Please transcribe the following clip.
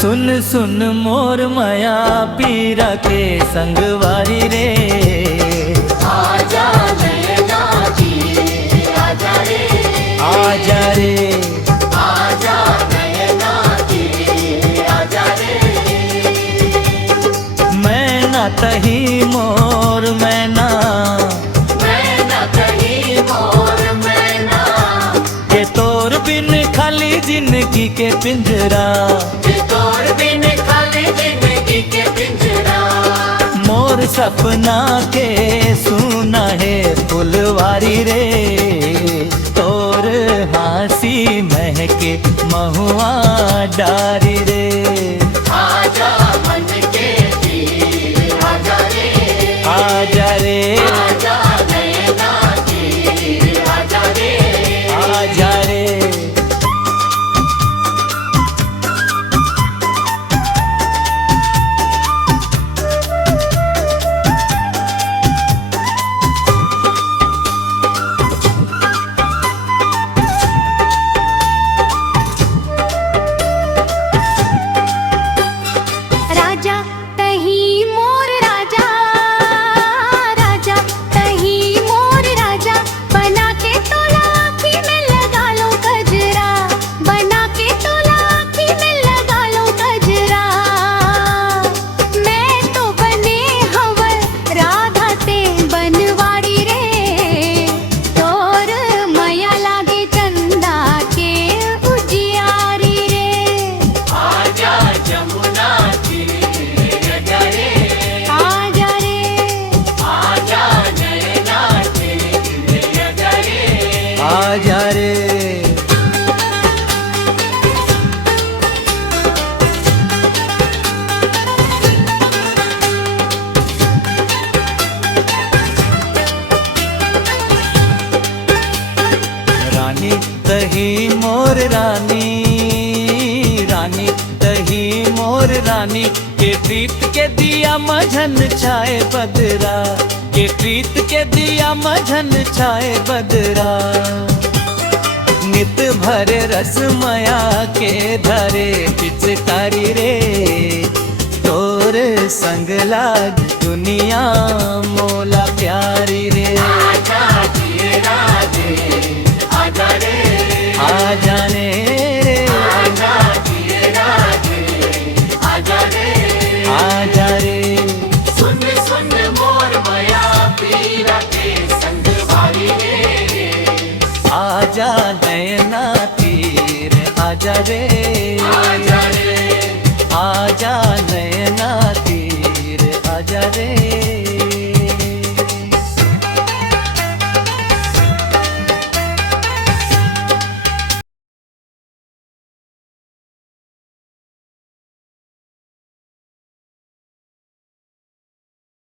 सुन सुन मोर माया पीरा के संगवारी रे। आजा नैना जी आजा रे, आजा रे, आजा नैना जी आजा रे। मैना तही मोर मैना, मैना तही मोर मैना, के तोर बिन खाली जिंदगी के पिंजरा। तोर बिन खाली जिंदगी के पिंजरा। मोर सपना के सुना है फुलवारी रे। तोर हासी महके महुआ डारी रे। आजा मन के तीर आजा रे, आजा रे, आजा नैना जी आजा रे, आजा रे। राजा तही मोर राजा, राजा तही मोर राजा, बना के तोला आँखी में लगा लो गजरा, बना के तोला आँखी में लगा लो गजरा। मैं तो बने हवर राधा ते बनवाड़ी रे। तोर मया लागे चंदा के उजियारी रे। आजा जमुना तीर आजा रे, आजा रे, आजा नैना तीर आजा रे, आजा रे। रानी तही मोर रानी, रानी तही मोर रानी, के प्रीत के दिया मझन छाए बदरा, के प्रीत के दिया मझन छाए बदरा। नित भरे रसमया के धरे पिचकारी रे। तोर संग लाग दुनिया मोला प्यारी रे। आजा जी राधे आजा रे, आजा ने रे, आजा जी राधे आजा रे। आजा रे। सुन सुन मोर माया पीरा के संगवारी रे। आजा नैना तीर आजा रे।